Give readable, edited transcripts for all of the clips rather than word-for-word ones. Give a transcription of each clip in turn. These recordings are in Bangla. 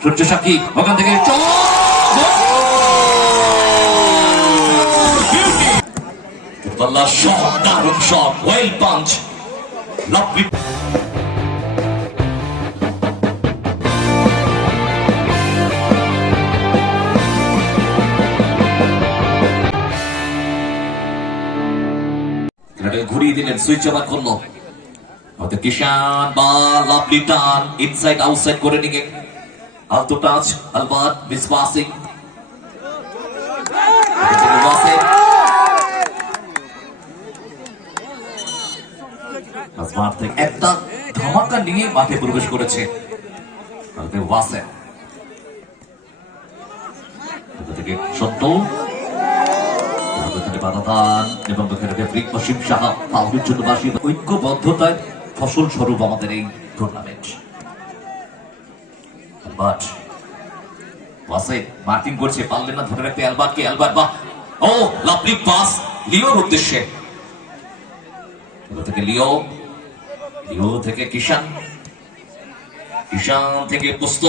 সূর্য সাক্ষী ওখান থেকে দারুণ শট, ওয়েল পাঞ্চ, লাভলি। ঘুরিয়ে দিলেন, সুইচ ওভার করলো আমাদের কিষান। বা লাভলি টান, ইনসাইড আউটসাইড করে নিয়ে আলতো টাচ, আলবাত মিস পাসিং। একটা ধামাকা নিয়ে মাঠে প্রবেশ করেছে ওয়াসেন। থেকে সত্য বাধাদান এবং অসীম সাহা ফাউলের জন্য বাসী ঐক্যবদ্ধতায় ফসল স্বরূপ আমাদের এই টুর্নামেন্ট। মার্কিং করছে, পারলেন না ধরে রাখতে অ্যালবার্টকে। অ্যালবার্ট বাহ, ও লাভলি পাস লিওর উদ্দেশ্যে। থেকে লিও, লিও থেকে কিষান, কিষান থেকে পুস্ত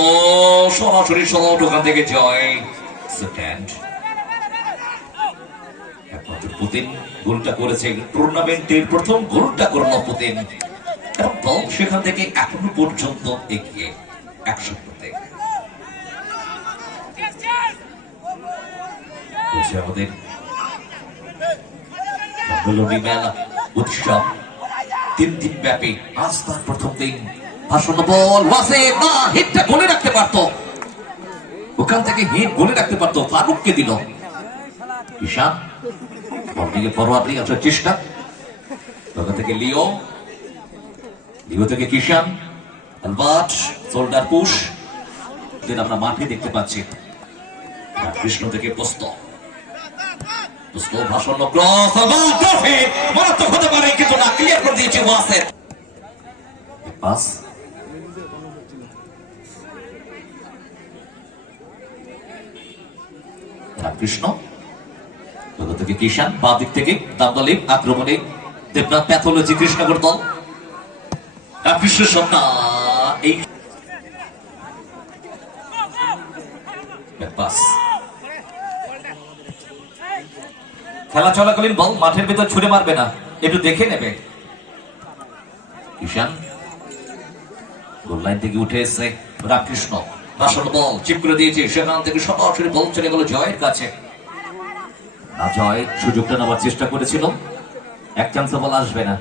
সরাসরি শট, ওখান থেকে জয়। সেকেন্ড একমাত্র পুতিন গোলটা করেছে, টুর্নামেন্টের প্রথম গোলটা করলো পুতিন। এবং দল সেখান থেকে এখনো পর্যন্ত এগিয়ে 1-0-তে। আমাদের মেলা উৎসব 3 দিন ব্যাপী, আজ তার প্রথম দিন। ভাষণ বল, ওয়াসে না হিটটা গোলে রাখতে পারতো, ওখান থেকে হিট গোলে রাখতে পারতো, ফারুককে দিল। কিষান বল দিকে ফরওয়ার্ড দিয়ে আসার চেষ্টা, ওখান থেকে লিও, লিও থেকে কিষান, আলবার্ট শোল্ডার পুশ যেটা আমরা মাঠে দেখতে পাচ্ছি। কৃষ্ণ থেকে পোস্ত, ভাষণ ক্রস মারাত্মক হতে পারে, কিন্তু না, ক্লিয়ার করে দিয়েছে ওয়াসেন। পাস কৃষ্ণ থেকে কিষান, বাঁ দিক থেকে দামদলিম আক্রমণে দেবনাথ প্যাথোলজি কৃষ্ণগর দল। কৃষ্ণ সন্না এই পাস, খেলা চলাকালীন বল মাঠের ভিতর ছুড়ে মারবে না, একটু দেখে নেবে। কিষান গোল লাইন থেকে উঠে এসে রামকৃষ্ণ, ভাষণ বল চিপ করে দিয়েছে, সেখান থেকে সরাসরি বল চলে গেল জয়ের কাছে। না, জয় সুযোগটা নেওয়ার চেষ্টা করেছিল, এক চান্সে বল আসবে না।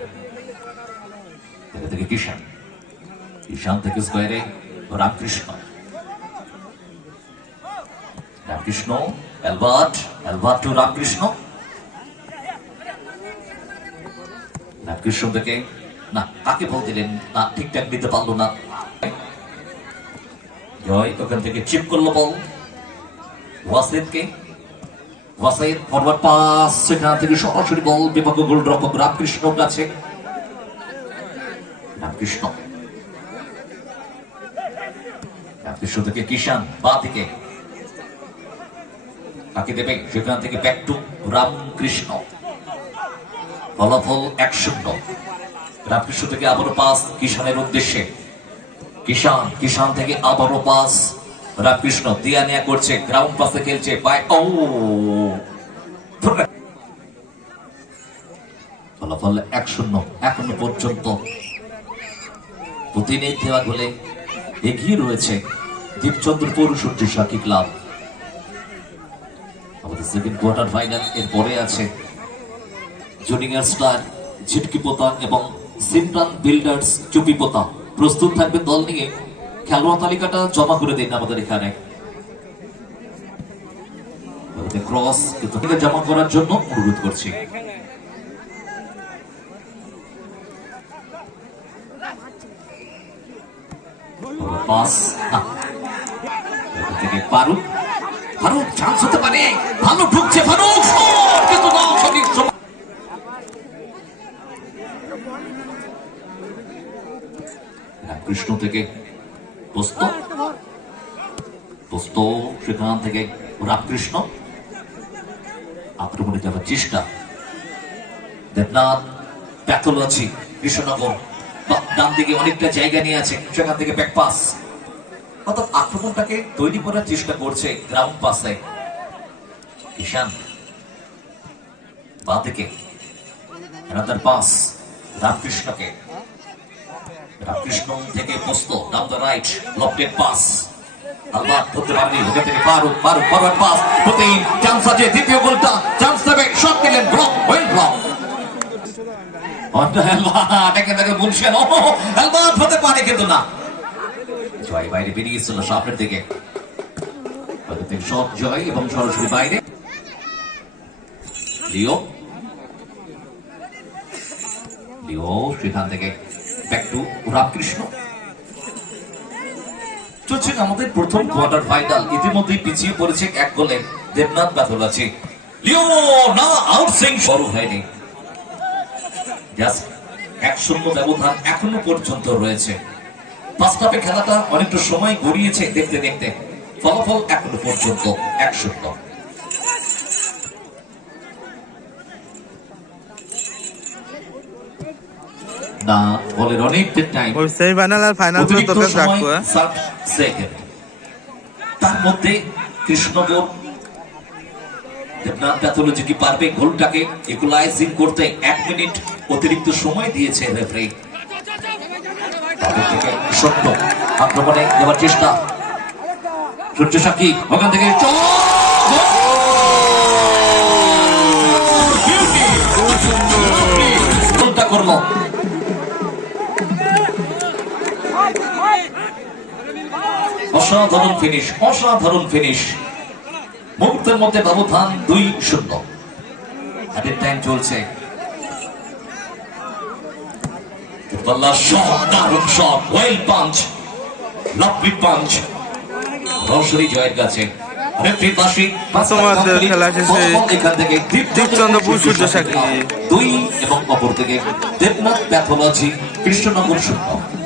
থেকে কিষান, কিষান থেকে স্কোয়ারে Ramakrishna, Ramakrishna Albert, Albert to Ramakrishna, Ramakrishna থেকে না, কাকে বল দিলেন না, ঠিকঠাক দিতে পারলো না। জয় ওখান থেকে চিপ করলো বল ওয়াসেদকে, ওয়াসেদ ফরওয়ার্ড পাস, সেখান থেকে সরাসরি বল বিপক্ষ গোলরক্ষক রামকৃষ্ণর কাছে। রামকৃষ্ণ, রামকৃষ্ণ থেকে কিষান বাঁ দিকে, কাকে দেবে, সেখান থেকে ব্যাক টু রামকৃষ্ণ। ফলাফল 1-0। রামকৃষ্ণ থেকে আবারও পাস কিষানের উদ্দেশ্যে, কিষান, কিষান থেকে আবারও পাস রামকৃষ্ণ, দিয়া নেয়া করছে, গ্রাউন্ড পাসে খেলছে, ফলাফল 1-0। এখনো পর্যন্ত পুতিনের দেওয়া গোলে এগিয়ে রয়েছে দীপচন্দ্রপুর সূর্য সাক্ষী ক্লাব। আমাদের সেকেন্ড কোয়ার্টার ফাইনাল, এর পরে আছে জুনিয়র স্টার ঝিটকি পোতা এবং সিমরান বিল্ডার্স চুপি পোতা। প্রস্তুত থাকবে দল নিয়ে, খেলোয়াড় তালিকাটা জমা করে দিন আমাদের এখানে। ক্রস জমা করার জন্য অনুরোধ করছি। পাস থেকে ফারুক, ফারুক চান্স হতে পারে, ভালো ঢুকছে ফারুক, কিন্তু না সঠিক সময়। কৃষ্ণ থেকে পোস্ত, পোস্ত সেখান থেকে রামকৃষ্ণ, আক্রমণে যাওয়ার চেষ্টা। দেবনাথ প্যাথোলজি কৃষ্ণনগর ডান দিকে অনেকটা জায়গা নিয়ে আছে, সেখান থেকে ব্যাক পাস অর্থাৎ আক্রমণটাকে তৈরি করার চেষ্টা করছে গ্রাউন্ড পাসে ঈশান বাঁ দিকে another pass রামকৃষ্ণকে রামকৃষ্ণ থেকে পোস্ত down the right lofted pass আলবাত ধরতে পারেনি ওখান থেকে ফারুক ফরওয়ার্ড পাস হতে চান্স আছে দ্বিতীয় গোলটা চান্স দেবে শট দিলেন ব্লক ওয়েল ব্লক দেখে বলছেন আলবাত হতে পারে কিন্তু না জয় বাইরে বেরিয়ে গেছিল সামনের দিকে শট জয় এবং সরাসরি বাইরে লিও সেখান থেকে ব্যাক টু রামকৃষ্ণ চলছে আমাদের প্রথম কোয়ার্টার ফাইনাল ইতিমধ্যেই পিছিয়ে পড়েছে এক গোলে দেবনাথ ব্যাথলাচি লিও না আউটসুইং শুরু হয়নি জাস্ট 1-0 ব্যবধান এখনো পর্যন্ত রয়েছে ফার্স্ট হাফে খেলাটা অনেকটা সময় গড়িয়েছে দেখতে দেখতে ফলাফল এখনো পর্যন্ত 1-0 না বলের অনেকটা টাইম ওই সেমিফাইনাল আর ফাইনাল গুলো তোকে রাখবো সেকেন্ড তার মধ্যে কৃষ্ণগড় দেবনাথ প্যাথোলজি কি পারবে গোলটাকে ইকুয়ালাইজিং করতে 1 মিনিট অতিরিক্ত সময় দিয়েছে রেফারি তাদের থেকে সত্য আক্রমণে যাওয়ার চেষ্টা সূর্য সাক্ষী ওখান থেকে গোলটা করলো অসাধারণ ফিনিশ মুহূর্তের মধ্যে ব্যবধান 2-0 অ্যাডেড টাইম চলছে দারুণ shot well punch lovely punch রসরি জয়ের কাছে খেলা শেষে দীপচন্দ্রপুর সূর্য সাক্ষী 2 এবং অপর থেকে দেবনাথ প্যাথোলজি কৃষ্ণনগর 0